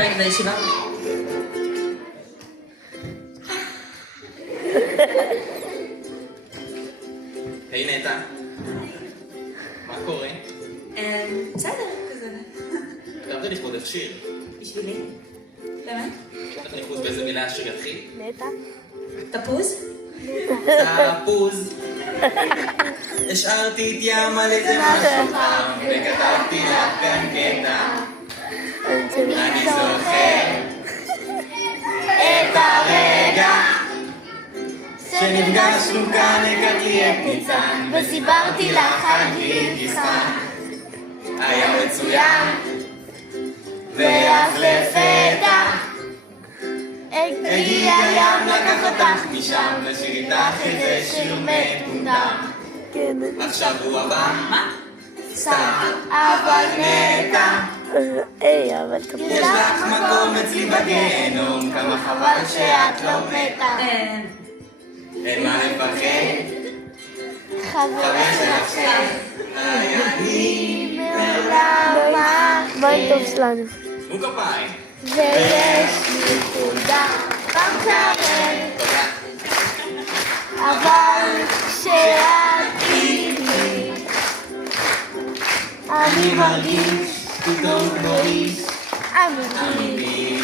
פרק בישיבה. היי נטע. מה קורה? בסדר, כזה. כתבת לכבוד שיר. בשבילי? באמת? כתבת לכבוד באיזה מילה השיר יתחיל? נטע? תפוז? תפוז. השארתי את ים על איזה משהו חם וכתבתי לך כאן קטע. אני זוכר את הרגע שנפגשנו כאן, הכרתי את ניצן וסיפרתי לך על גיסן. היה מצוין ואף לפתע הגיע ים לקח אותך משם לשיר איתך איזה שיר מטומטם. עכשיו הוא הבא, סתם, אבל נטע היי, אבל תפוז. יש לך מקום אצלי בגיהנום, כמה חבל שאת לא מתה. אין מה לפחד, חבר שלך אני מעולם מה טוב שלנו? מו כפיים. ויש לי נקודה במקרר, אבל כשאת איתי אני מרגיש פתאום כמו איש אמיתי. אמיתי.